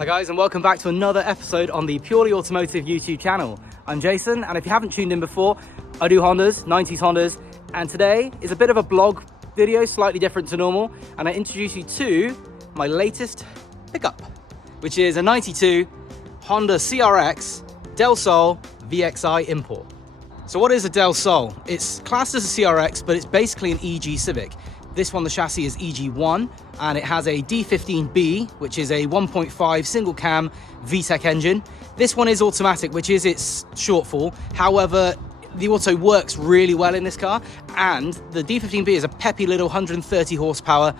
Hi guys, and welcome back to another episode on the Purely Automotive YouTube channel. I'm Jason, and if you haven't tuned in before, I do Hondas, 90s Hondas, and today is a bit of a blog video, slightly different to normal, and I introduce you to my latest pickup, which is a 92 Honda CRX Del Sol VXI import. So what is a Del Sol? It's classed as a CRX, but it's basically an EG Civic. This one, the chassis is EG1, and it has a D15B, which is a 1.5 single cam VTEC engine. This one is automatic, which is its shortfall. However, the auto works really well in this car, and the D15B is a peppy little 130 horsepower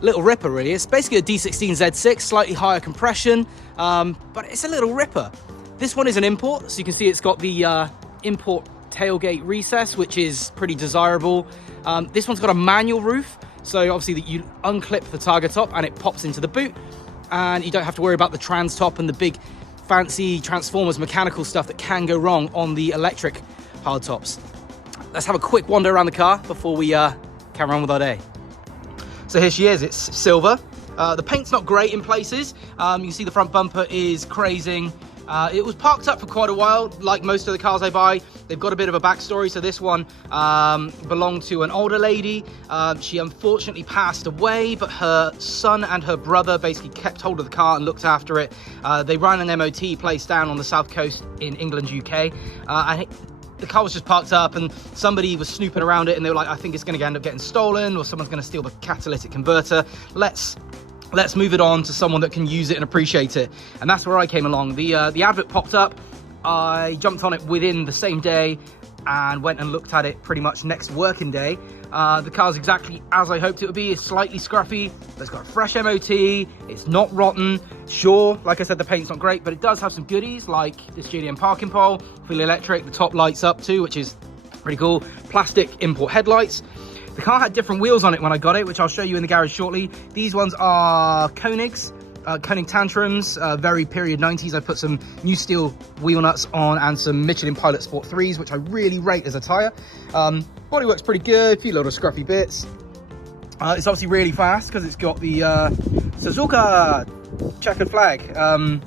little ripper, really. It's basically a D16 Z6, slightly higher compression, but it's a little ripper. This one is an import, so you can see it's got the import tailgate recess, which is pretty desirable. This one's got a manual roof, so obviously you unclip the Targa top and it pops into the boot, and you don't have to worry about the trans top and the big fancy transformers mechanical stuff that can go wrong on the electric hard tops. Let's have a quick wander around the car before we carry on with our day. So here she is. It's silver. The paint's not great in places. You can see the front bumper is crazing. It was parked up for quite a while, like most of the cars I buy. They've got a bit of a backstory. So this one belonged to an older lady. She unfortunately passed away, but her son and her brother basically kept hold of the car and looked after it. They ran an MOT place down on the south coast in England, UK. The car was just parked up and somebody was snooping around it, and they were like, I think it's going to end up getting stolen, or someone's going to steal the catalytic converter. Let's move it on to someone that can use it and appreciate it. And that's where I came along. The advert popped up. I jumped on it within the same day and went and looked at it pretty much next working day. The car's exactly as I hoped it would be. It's slightly scruffy, but it's got a fresh MOT. It's not rotten. Sure, like I said, the paint's not great, but it does have some goodies like this JDM parking pole, fully electric. The top lights up too, which is pretty cool. Plastic import headlights. The car had different wheels on it when I got it, which I'll show you in the garage shortly. These ones are Koenigs, Koenig Tantrums, very period 90s. I put some new steel wheel nuts on and some Michelin Pilot Sport 3s, which I really rate as a tyre. Bodywork's pretty good, a few little scruffy bits. It's obviously really fast because it's got the Suzuka checkered flag on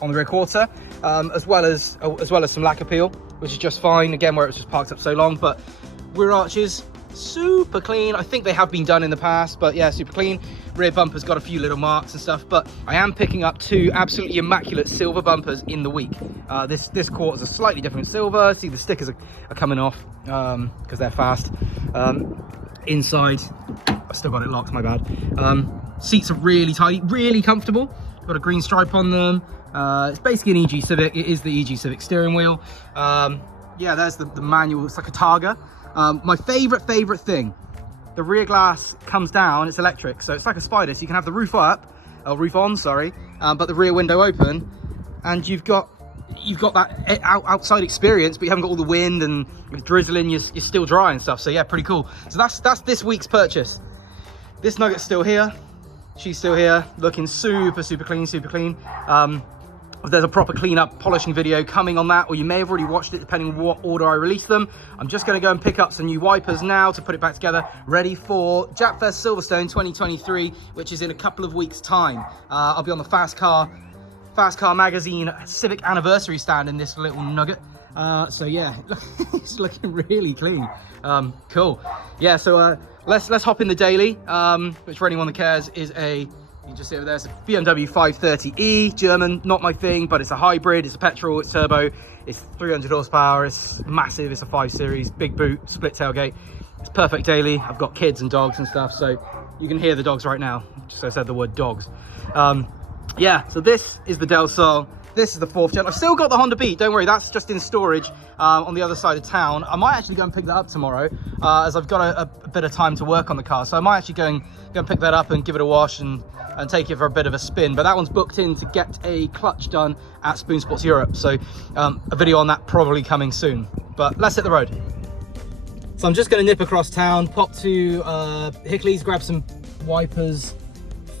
the rear quarter, as well as some lack appeal, which is just fine, again, where it was just parked up so long. But rear arches, super clean. I think they have been done in the past, but yeah, super clean. Rear bumper's got a few little marks and stuff, but I am picking up two absolutely immaculate silver bumpers in the week. This quarter's a slightly different silver. See, the stickers are coming off because they're fast. Inside, I've still got it locked, my bad. Seats are really tight, really comfortable. Got a green stripe on them. It's basically an EG Civic. It is the EG Civic steering wheel. Yeah, there's the manual. It's like a Targa. My favorite thing, the rear glass comes down. It's electric, so it's like a Spider, so you can have the roof up, or roof on, sorry, but the rear window open, and you've got that outside experience, but you haven't got all the wind and drizzling. You're still dry and stuff. So yeah, pretty cool. So that's this week's purchase. This nugget's still here. She's still here, looking super clean. There's a proper cleanup polishing video coming on that, or you may have already watched it depending on what order I release them. I'm just going to go and pick up some new wipers now to put it back together, ready for Japfest Silverstone 2023, which is in a couple of weeks time. I'll be on the Fast Car Magazine Civic Anniversary stand in this little nugget. So yeah, it's looking really clean. Cool. Yeah, so let's hop in the daily, which for anyone that cares is you can just see over there, it's a BMW 530e, German, not my thing, but it's a hybrid, it's a petrol, it's turbo, it's 300 horsepower, it's massive, it's a 5 Series, big boot, split tailgate. It's perfect daily. I've got kids and dogs and stuff, so you can hear the dogs right now, just so I said the word dogs. Yeah, so this is the Del Sol. This is the 4th gen. I've still got the Honda Beat, don't worry, that's just in storage on the other side of town. I might actually go and pick that up tomorrow, as I've got a bit of time to work on the car. So I might actually go and pick that up and give it a wash and take it for a bit of a spin. But that one's booked in to get a clutch done at Spoon Sports Europe. So a video on that probably coming soon. But let's hit the road. So I'm just going to nip across town, pop to Hickley's, grab some wipers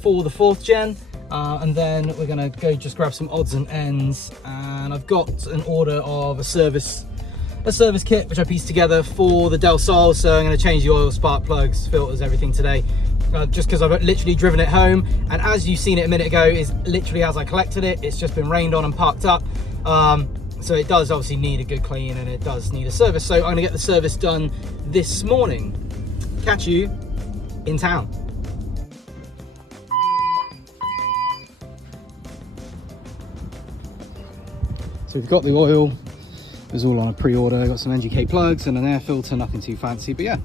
for the 4th gen. And then we're gonna go just grab some odds and ends, and I've got an order of a service kit which I pieced together for the Del Sol. So I'm going to change the oil, spark plugs, filters, everything today. just because I've literally driven it home, and as you've seen it a minute ago, is literally as I collected it. It's just been rained on and parked up. So it does obviously need a good clean, and it does need a service. So I'm going to get the service done this morning. Catch you in town. So we've got the oil. It was all on a pre-order. Got some NGK plugs and an air filter, nothing too fancy, but yeah,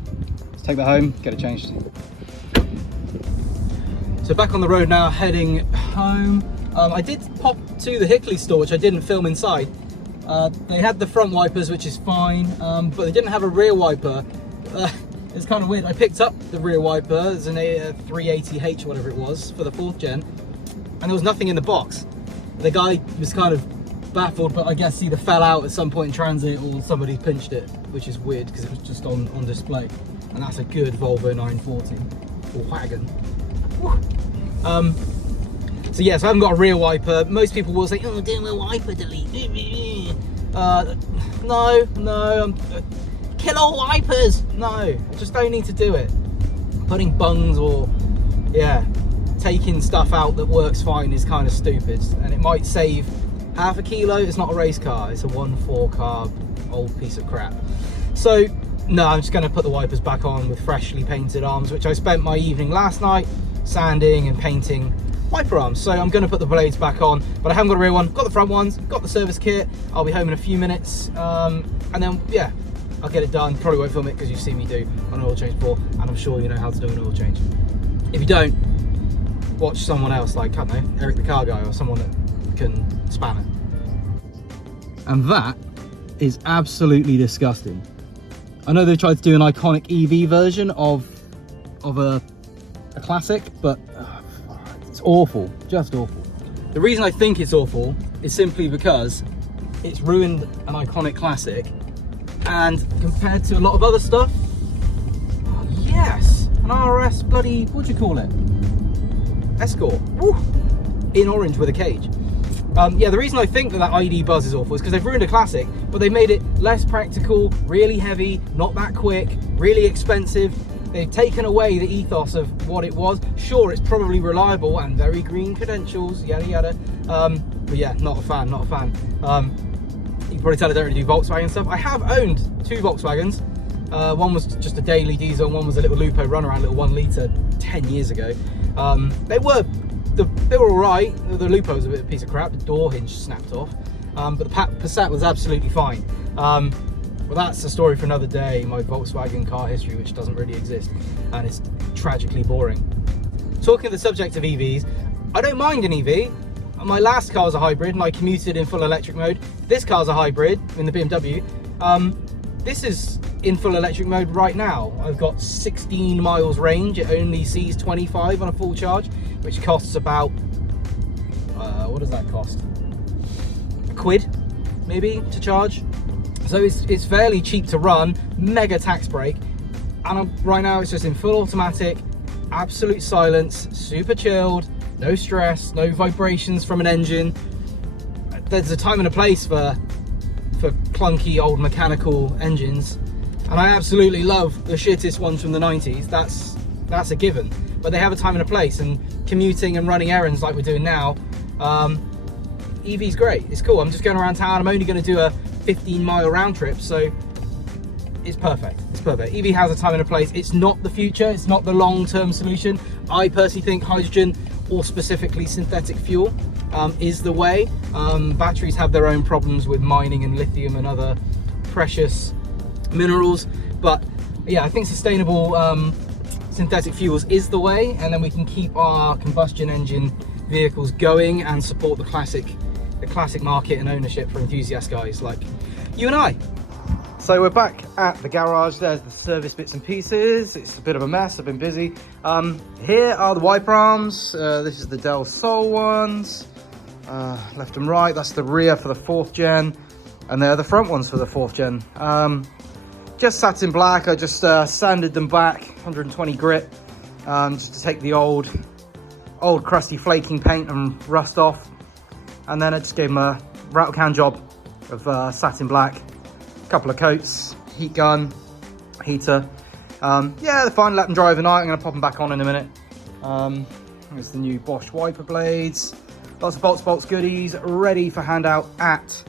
let's take that home, get it changed. So back on the road now, heading home. I did pop to the Hickley store, which I didn't film inside. They had the front wipers, which is fine, but they didn't have a rear wiper. It's kind of weird. I picked up the rear wiper, as an 380H, whatever it was, for the 4th gen, and there was nothing in the box. The guy was kind of baffled, but I guess either fell out at some point in transit or somebody pinched it, which is weird because it was just on display. And that's a good Volvo 940 or wagon. So yeah, so I haven't got a rear wiper. Most people will say, oh, do a wiper delete. No, kill all wipers. No, I just don't need to do it. Putting bungs or, yeah, taking stuff out that works fine is kind of stupid. And it might save half a kilo. It's not a race car. It's a 1.4 carb old piece of crap. So no, I'm just going to put the wipers back on with freshly painted arms, which I spent my evening last night sanding and painting wiper arms. So I'm going to put the blades back on, but I haven't got a rear one. Got the front ones, got the service kit. I'll be home in a few minutes, and then yeah, I'll get it done. Probably won't film it because you've seen me do an oil change before, and I'm sure you know how to do an oil change. If you don't, watch someone else, like, I don't know, Eric the car guy, or someone that can span it. And that is absolutely disgusting. I know they tried to do an iconic EV version of a classic, but it's awful, just awful. The reason I think it's awful is simply because it's ruined an iconic classic, and compared to a lot of other stuff, oh yes, an RS bloody, what do you call it? Escort, woo, in orange with a cage. Yeah, the reason I think that ID Buzz is awful is because they've ruined a classic, but they made it less practical, really heavy, not that quick, really expensive. They've taken away the ethos of what it was. Sure, it's probably reliable and very green credentials, yada yada. But yeah, not a fan, not a fan. You can probably tell I don't really do Volkswagen stuff. I have owned 2 Volkswagens. One was just a daily diesel, and one was a little Lupo runaround, little 1 litre 10 years ago. They were all right. The Lupo was a bit of a piece of crap. The door hinge snapped off, but the Passat was absolutely fine. Well, that's a story for another day. My Volkswagen car history, which doesn't really exist, and it's tragically boring. Talking of the subject of EVs, I don't mind an EV. My last car was a hybrid, and I commuted in full electric mode. This car's a hybrid in the BMW. This is in full electric mode right now. I've got 16 miles range. It only sees 25 on a full charge, which costs about, what does that cost? £1 maybe to charge. So it's fairly cheap to run, mega tax break. And right now it's just in full automatic, absolute silence, super chilled, no stress, no vibrations from an engine. There's a time and a place for clunky old mechanical engines, and I absolutely love the shittest ones from the 90s. That's a given, but they have a time and a place, and commuting and running errands like we're doing now, EV's great. It's cool. I'm just going around town. I'm only going to do a 15-mile round trip, so it's perfect. It's perfect. EV has a time and a place. It's not the future. It's not the long-term solution. I personally think hydrogen, or specifically synthetic fuel, is the way. Batteries have their own problems with mining and lithium and other precious minerals, but yeah, I think sustainable synthetic fuels is the way, and then we can keep our combustion engine vehicles going and support the classic market and ownership for enthusiast guys like you and I. So we're back at the garage. There's the service bits and pieces. It's a bit of a mess. I've been busy. Here are the wiper arms. This is the Del Sol ones, left and right. That's the rear for the 4th gen, and they're the front ones for the 4th gen. Just satin black. I just sanded them back, 120 grit, just to take the old crusty flaking paint and rust off. And then I just gave them a rattle can job of satin black, a couple of coats, heat gun, heater. Yeah, they're fine. Let them dry overnight. I'm going to pop them back on in a minute. There's the new Bosch wiper blades. Lots of bolts goodies ready for handout at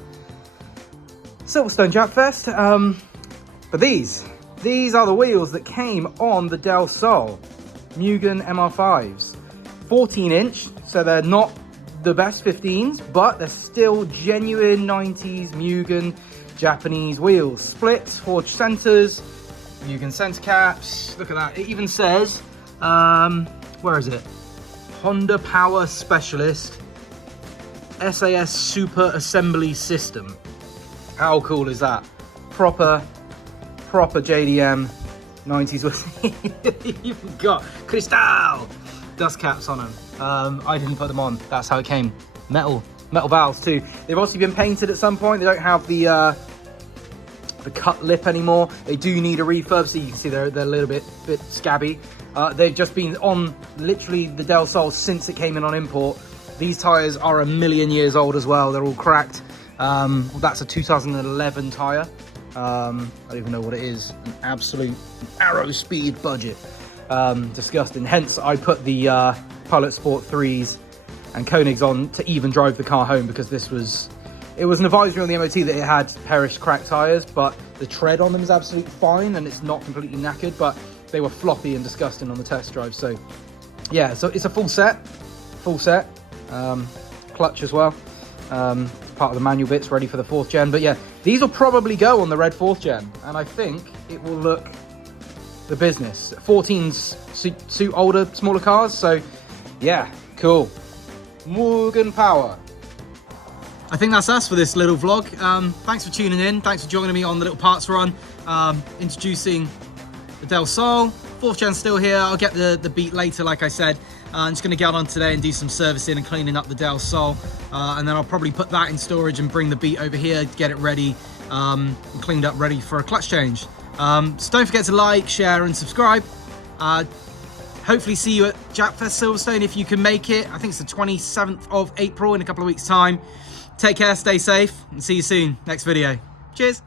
Silverstone Jap Fest. But these are the wheels that came on the Del Sol Mugen MR5s. 14-inch, so they're not the best 15s, but they're still genuine 90s Mugen Japanese wheels. Splits, forged centers, Mugen center caps. Look at that. It even says, where is it? Honda Power Specialist SAS Super Assembly System. How cool is that? Proper JDM 90s. You've got Cristal dust caps on them. I didn't put them on. That's how it came. Metal valves too. They've obviously been painted at some point. They don't have the cut lip anymore. They do need a refurb, so you can see they're a little bit scabby. They've just been on literally the Del Sol since it came in on import. These tyres are 1,000,000 years old as well. They're all cracked. That's a 2011 tyre. I don't even know what it is. An absolute arrow speed budget. Disgusting. Hence, I put the Pilot Sport 3s and Koenigs on to even drive the car home, because it was an advisory on the MOT that it had perished cracked tyres, but the tread on them is absolutely fine and it's not completely knackered, but they were floppy and disgusting on the test drive. So yeah, so it's a full set. Clutch as well. Part of the manual bits ready for the 4th gen. But yeah, these will probably go on the red 4th gen, and I think it will look the business. 14s suit older, smaller cars. So yeah, cool. Mugen power. I think that's us for this little vlog. Thanks for tuning in. Thanks for joining me on the little parts run. Introducing the Del Sol. 4th gen still here. I'll get the beat later, like I said. I'm just going to get on today and do some servicing and cleaning up the Del Sol. And then I'll probably put that in storage and bring the beat over here, get it ready, and cleaned up, ready for a clutch change. So don't forget to like, share, and subscribe. Hopefully see you at Japfest Silverstone if you can make it. I think it's the 27th of April in a couple of weeks' time. Take care, stay safe, and see you soon. Next video. Cheers.